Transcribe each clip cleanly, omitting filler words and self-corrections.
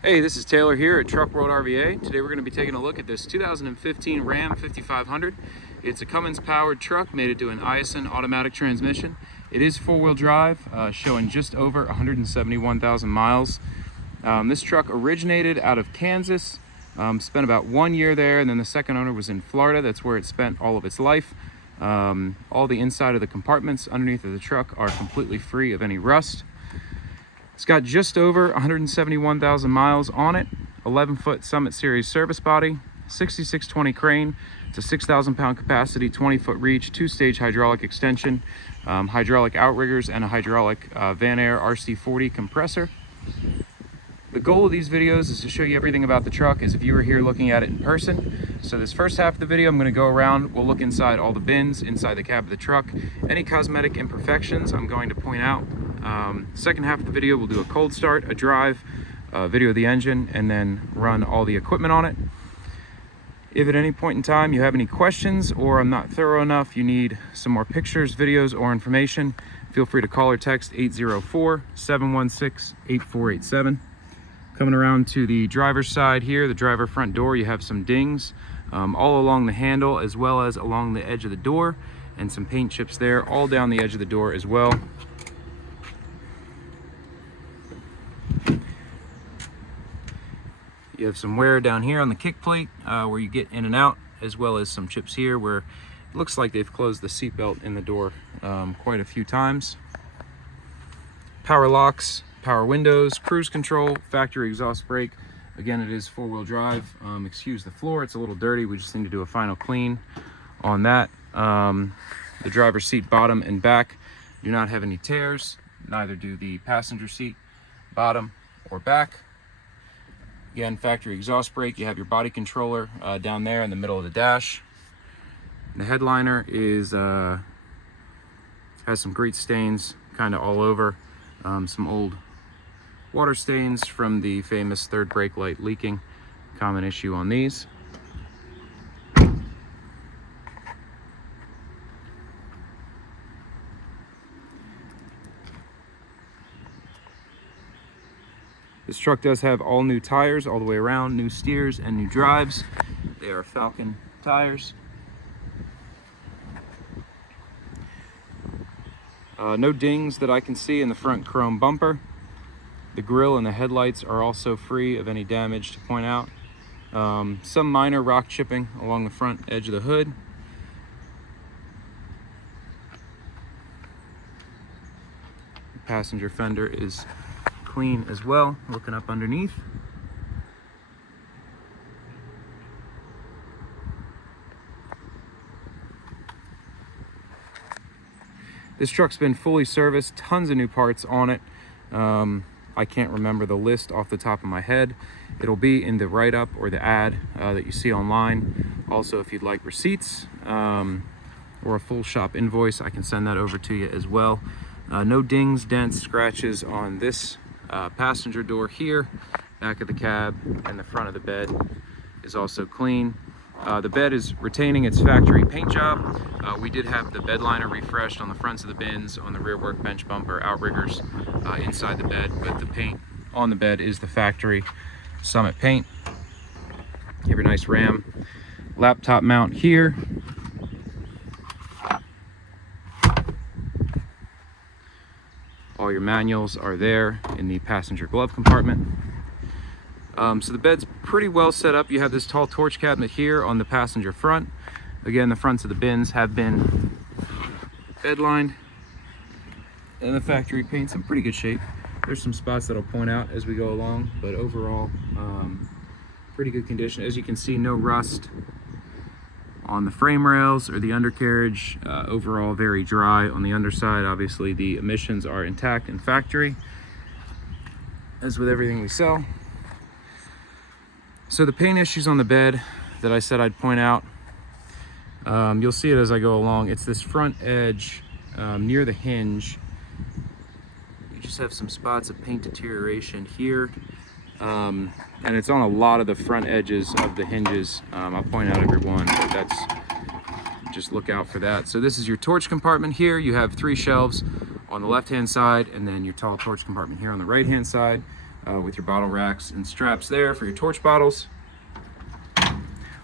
Hey, this is Taylor here at Truck World RVA. Today we're going to be taking a look at this 2015 Ram 5500. It's a Cummins powered truck mated to an Aisin automatic transmission. It is four-wheel drive, showing just over 171,000 miles. This truck originated out of Kansas, spent about 1 year there, and then the second owner was in Florida. That's where it spent all of its life. All the inside of the compartments underneath of the truck are completely free of any rust. It's got just over 171,000 miles on it, 11-foot Summit Series service body, 6620 crane. It's a 6,000 pound capacity, 20-foot reach, two-stage hydraulic extension, hydraulic outriggers, and a hydraulic Vanair RC40 compressor. The goal of these videos is to show you everything about the truck as if you were here looking at it in person. So this first half of the video, I'm going to go around, we'll look inside all the bins, inside the cab of the truck. Any cosmetic imperfections I'm going to point out. Second half of the video, we'll do a cold start, a drive, a video of the engine, and then run all the equipment on it. If at any point in time you have any questions or I'm not thorough enough, you need some more pictures, videos, or information, feel free to call or text 804-716-8487. Coming around to the driver's side here, the driver front door, you have some dings all along the handle as well as along the edge of the door, and some paint chips there all down the edge of the door as well. You have some wear down here on the kick plate where you get in and out, as well as some chips here where it looks like they've closed the seatbelt in the door quite a few times. Power locks, power windows, cruise control, factory exhaust brake. Again, it is four-wheel drive. Excuse the floor, it's a little dirty. We just need to do a final clean on that. The driver's seat bottom and back do not have any tears. Neither do the passenger seat bottom or back. Again, factory exhaust brake. You have your body controller down there in the middle of the dash. The headliner is has some great stains kind of all over. Some old water stains from the famous third brake light leaking. Common issue on these. This truck does have all new tires all the way around, new steers and new drives. They are Falcon tires. No dings that I can see in the front chrome bumper. The grille and the headlights are also free of any damage to point out. Some minor rock chipping along the front edge of the hood. The passenger fender is clean as well, looking up underneath. This truck's been fully serviced, tons of new parts on it. I can't remember the list off the top of my head. It'll be in the write-up or the ad that you see online. Also, if you'd like receipts or a full shop invoice, I can send that over to you as well. No dings, dents, scratches on this passenger door here, back of the cab, and the front of the bed is also clean. The bed is retaining its factory paint job. We did have the bed liner refreshed on the fronts of the bins, on the rear workbench bumper, outriggers inside the bed, but the paint on the bed is the factory Summit paint. You have your nice Ram laptop mount here. All your manuals are there in the passenger glove compartment. So the bed's pretty well set up. You have this tall torch cabinet here on the passenger front. Again, the fronts of the bins have been bed lined, and the factory paint's in pretty good shape. There's some spots that I'll point out as we go along, but overall, pretty good condition. As you can see, no rust on the frame rails or the undercarriage. Overall very dry on the underside. Obviously the emissions are intact in factory, as with everything we sell. So the paint issues on the bed that I said I'd point out, you'll see it as I go along. It's this front edge near the hinge. You just have some spots of paint deterioration here, and it's on a lot of the front edges of the hinges. I'll point out every one, but that's, just look out for that. So this is your torch compartment here. You have 3 shelves on the left hand side, and then your tall torch compartment here on the right hand side. with your bottle racks and straps there for your torch bottles.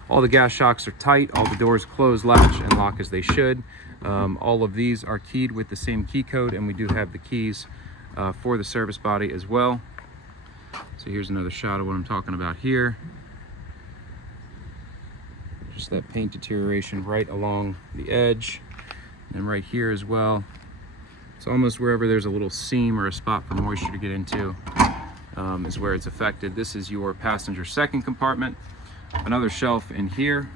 All the gas shocks are tight, all the doors close, latch, and lock as they should. All of these are keyed with the same key code, and we do have the keys for the service body as well. So here's another shot of what I'm talking about here. Just that paint deterioration right along the edge, and right here as well. It's almost wherever there's a little seam or a spot for moisture to get into is where it's affected. This is your passenger second compartment. Another shelf in here.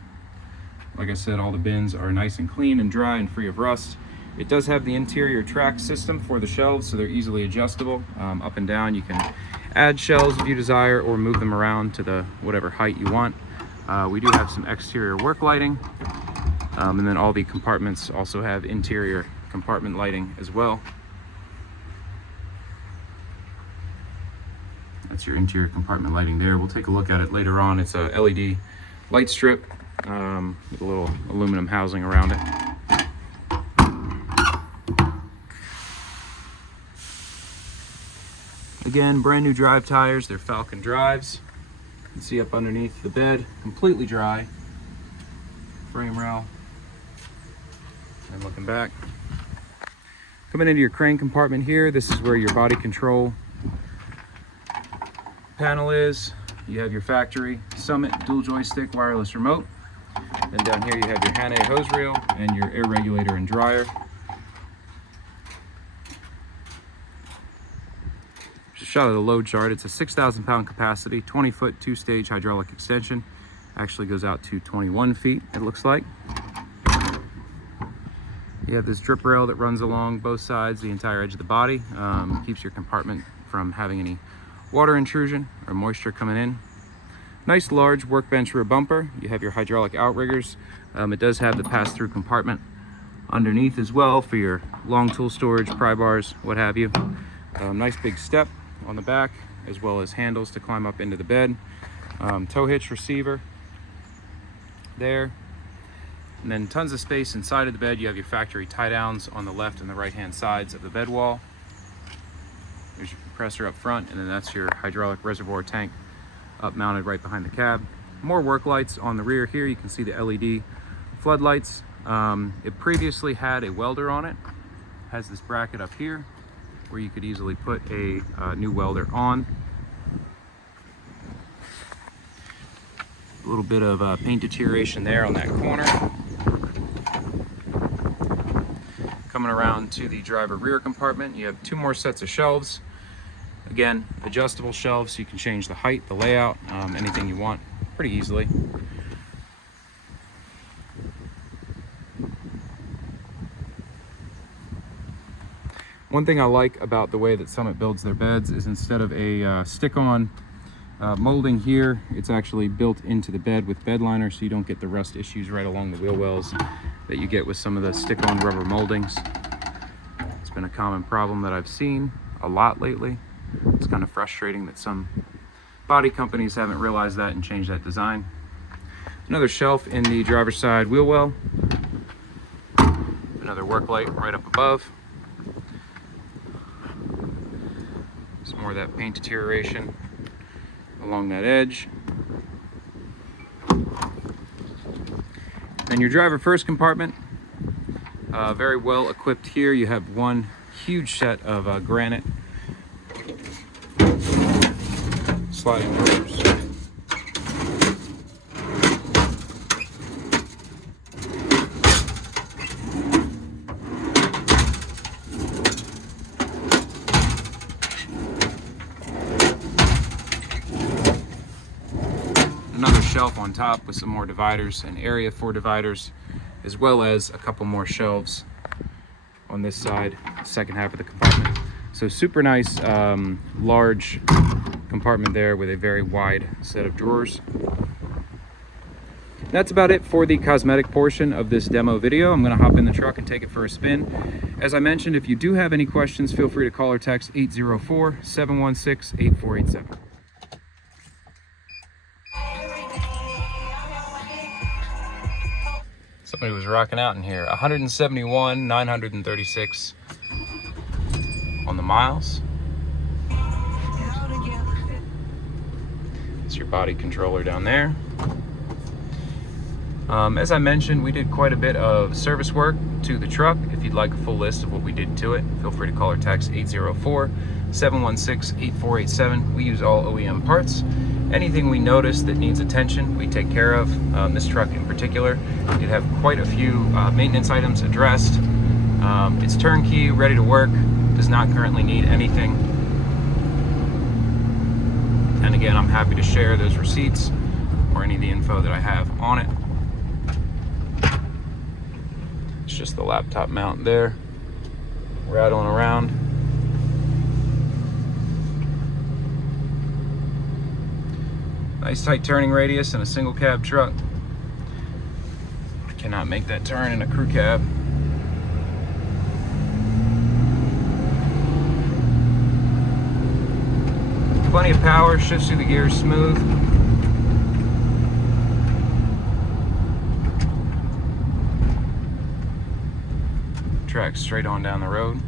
Like I said, all the bins are nice and clean and dry and free of rust. It does have the interior track system for the shelves, so they're easily adjustable up and down. You can add shelves if you desire or move them around to the whatever height you want. We do have some exterior work lighting, and then all the compartments also have interior compartment lighting as well. That's your interior compartment lighting there. We'll take a look at it later on. It's a LED light strip with a little aluminum housing around it. Again, brand new drive tires. They're Falcon drives. You can see up underneath the bed, completely dry. Frame rail. And looking back. Coming into your crane compartment here, this is where your body control panel is. You have your factory Summit dual joystick wireless remote. And down here you have your Hannay hose reel and your air regulator and dryer. Just a shot of the load chart. It's a 6,000 pound capacity, 20-foot, 2-stage hydraulic extension. Actually goes out to 21 feet, it looks like. You have this drip rail that runs along both sides, the entire edge of the body. Keeps your compartment from having any water intrusion or moisture coming in. Nice large workbench rear bumper. You have your hydraulic outriggers. It does have the pass-through compartment underneath as well for your long tool storage, pry bars, what have you. Nice big step on the back, as well as handles to climb up into the bed. Tow hitch receiver there. And then tons of space inside of the bed. You have your factory tie downs on the left and the right hand sides of the bed wall. There's your compressor up front, and then that's your hydraulic reservoir tank up mounted right behind the cab. More work lights on the rear here. You can see the LED floodlights. It previously had a welder on it. Has this bracket up here where you could easily put a new welder on. A little bit of paint deterioration there on that corner. Coming around to the driver rear compartment, you have two more sets of shelves. Again, adjustable shelves, so you can change the height, the layout, anything you want pretty easily. One thing I like about the way that Summit builds their beds is instead of a stick-on molding here, it's actually built into the bed with bed liner, so you don't get the rust issues right along the wheel wells that you get with some of the stick-on rubber moldings. It's been a common problem that I've seen a lot lately. It's kind of frustrating that some body companies haven't realized that and changed that design. Another shelf in the driver's side wheel well. Another work light right up above. Some more of that paint deterioration along that edge. Then your driver first compartment, very well equipped here. You have one huge set of granite sliding doors. Another shelf on top with some more dividers, an area for dividers, as well as a couple more shelves on this side, second half of the compartment. So super nice, large compartment there with a very wide set of drawers. That's about it for the cosmetic portion of this demo video. I'm going to hop in the truck and take it for a spin. As I mentioned, if you do have any questions, feel free to call or text 804-716-8487. Somebody was rocking out in here. 171,936 on the miles. It's your body controller down there. As I mentioned, we did quite a bit of service work to the truck. If you'd like a full list of what we did to it, feel free to call or text 804-716-8487. We use all OEM parts. Anything we notice that needs attention, we take care of. This truck in particular did have quite a few maintenance items addressed. It's turnkey, ready to work, does not currently need anything. And again, I'm happy to share those receipts or any of the info that I have on it. It's just the laptop mount there, rattling around. Nice tight turning radius in a single cab truck. I cannot make that turn in a crew cab. Plenty of power, shifts through the gears smooth. Tracks straight on down the road.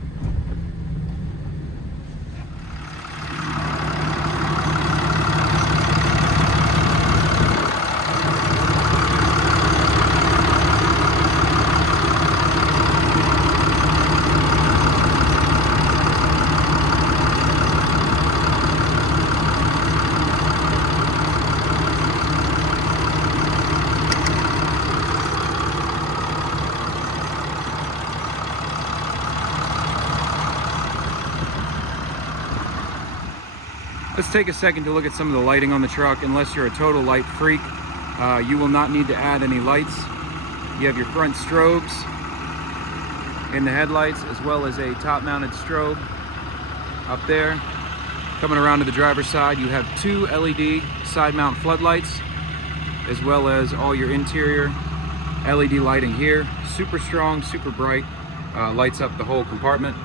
Let's take a second to look at some of the lighting on the truck. Unless you're a total light freak, you will not need to add any lights. You have your front strobes in the headlights, as well as a top-mounted strobe up there. Coming around to the driver's side, you have two LED side-mount floodlights, as well as all your interior LED lighting here. Super strong, super bright, lights up the whole compartment.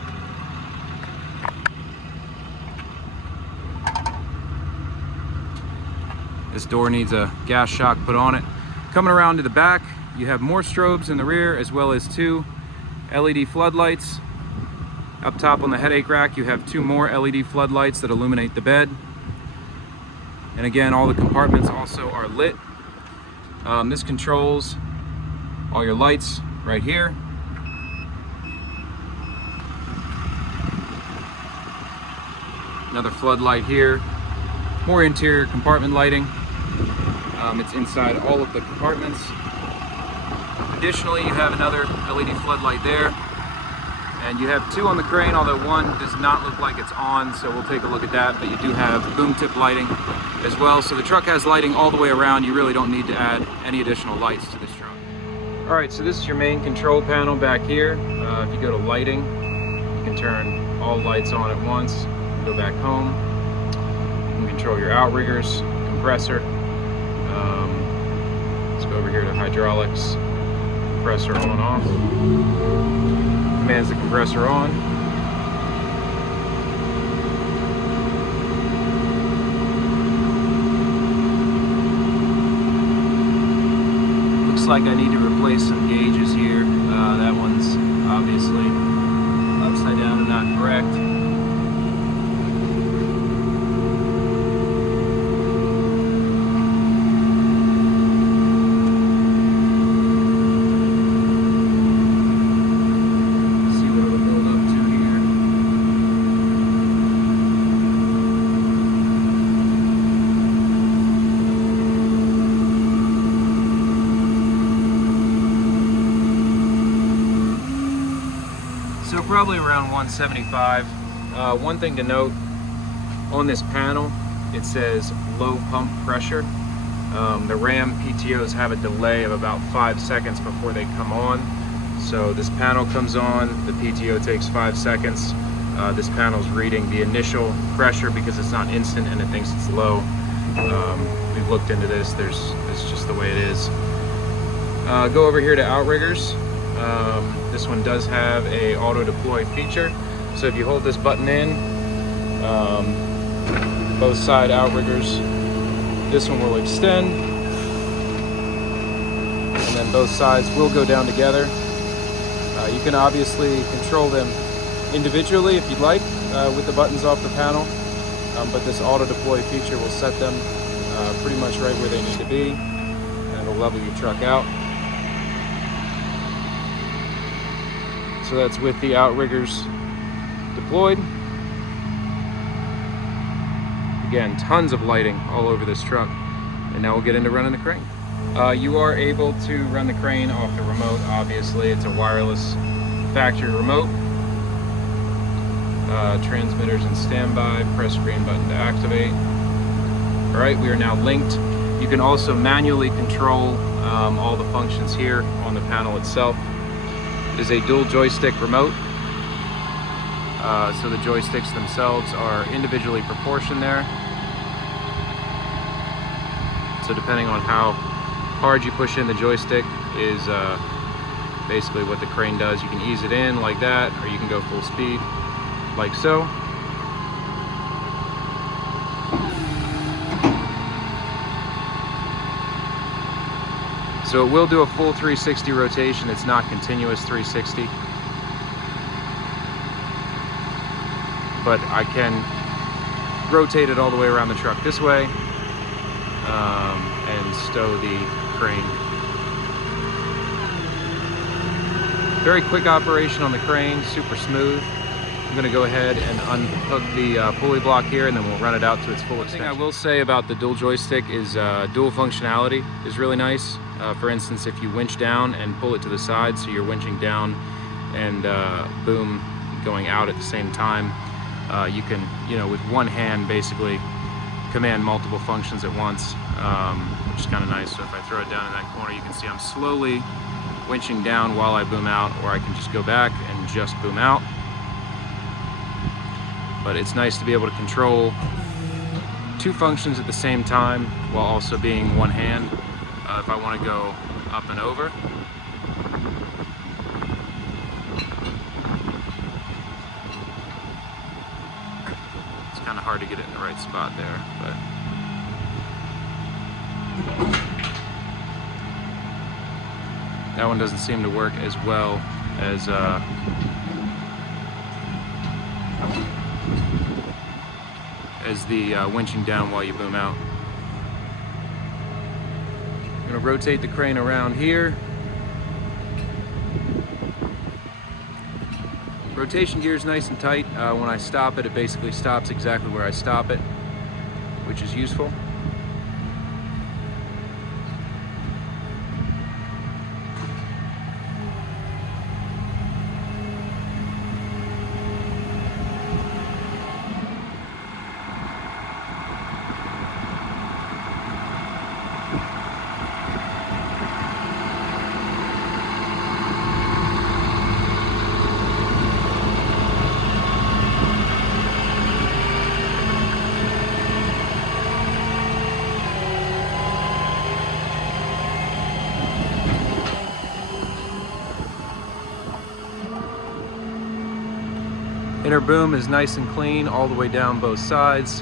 This door needs a gas shock put on it. Coming around to the back, you have more strobes in the rear, as well as two LED floodlights. Up top on the headache rack, you have two more LED floodlights that illuminate the bed. And again, all the compartments also are lit. This controls all your lights right here. Another floodlight here. More interior compartment lighting. It's inside all of the compartments. Additionally, you have another LED floodlight there. And you have two on the crane, although one does not look like it's on, so we'll take a look at that. But you do have boom tip lighting as well. So the truck has lighting all the way around. You really don't need to add any additional lights to this truck. All right, so this is your main control panel back here. If you go to lighting, you can turn all lights on at once. Go back home. You can control your outriggers, compressor. Let's go over here to hydraulics, compressor on and off. Commands the compressor on. Looks like I need to replace some gauges here. That one's obviously upside down and not correct. So probably around 175. One thing to note, on this panel, it says low pump pressure. The Ram PTOs have a delay of about 5 seconds before they come on. So this panel comes on, the PTO takes 5 seconds. This panel's reading the initial pressure because it's not instant and it thinks it's low. We've looked into this, it's just the way it is. Go over here to outriggers. This one does have a auto deploy feature. So if you hold this button in, both side outriggers, this one will extend, and then both sides will go down together. You can obviously control them individually if you'd like with the buttons off the panel, but this auto deploy feature will set them pretty much right where they need to be, and it'll level your truck out. So that's with the outriggers deployed. Again, tons of lighting all over this truck. And now we'll get into running the crane. You are able to run the crane off the remote, obviously. It's a wireless factory remote. Transmitters in standby, press green button to activate. All right, we are now linked. You can also manually control all the functions here on the panel itself. It is a dual joystick remote. So the joysticks themselves are individually proportioned there. So depending on how hard you push in the joystick is basically what the crane does. You can ease it in like that, or you can go full speed like so. So it will do a full 360 rotation. It's not continuous 360. But I can rotate it all the way around the truck this way and stow the crane. Very quick operation on the crane, super smooth. I'm going to go ahead and unhook the pulley block here, and then we'll run it out to its full extent. One thing I will say about the dual joystick is dual functionality is really nice. For instance, if you winch down and pull it to the side, so you're winching down and boom, going out at the same time, you can, with one hand basically command multiple functions at once, which is kind of nice. So if I throw it down in that corner, you can see I'm slowly winching down while I boom out, or I can just go back and just boom out. But it's nice to be able to control two functions at the same time while also being one hand if I want to go up and over. It's kind of hard to get it in the right spot there, but that one doesn't seem to work as well as the winching down while you boom out. I'm going to rotate the crane around here. Rotation gear is nice and tight. When I stop it, it basically stops exactly where I stop it, which is useful. Inner boom is nice and clean all the way down both sides.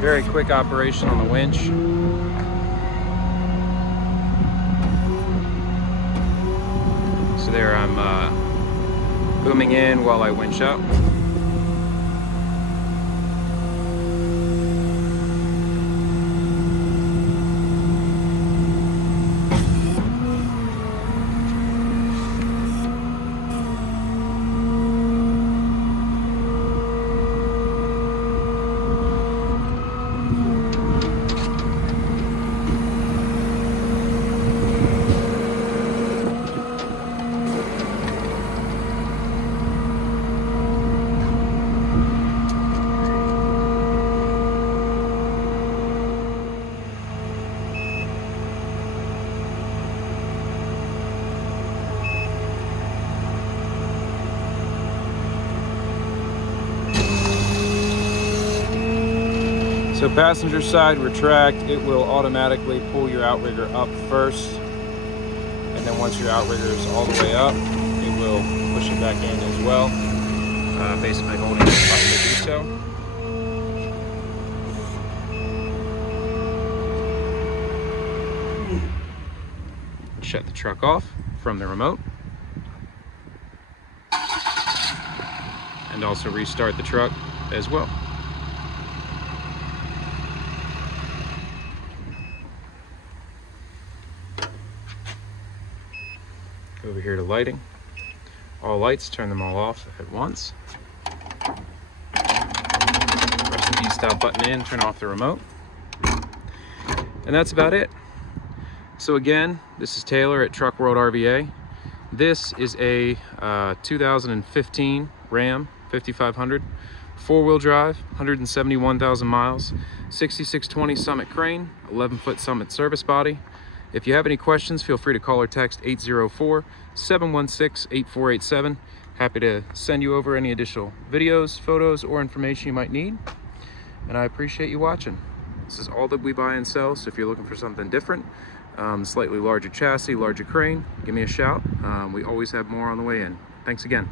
Very quick operation on the winch. So there I'm booming in while I winch up. So passenger side retract, it will automatically pull your outrigger up first, and then once your outrigger is all the way up, it will push it back in as well. basically holding this button to do so. Shut the truck off from the remote. And also restart the truck as well. Go over here to lighting. All lights, turn them all off at once. Press the E-stop button in, turn off the remote. And that's about it. So again, this is Taylor at Truck World RVA. This is a 2015 Ram 5500, four-wheel drive, 171,000 miles, 6620 Summit crane, 11-foot Summit service body. If you have any questions, feel free to call or text 804-716-8487. Happy to send you over any additional videos, photos, or information you might need. And I appreciate you watching. This is all that we buy and sell, so if you're looking for something different, slightly larger chassis, larger crane, give me a shout. We always have more on the way in. Thanks again.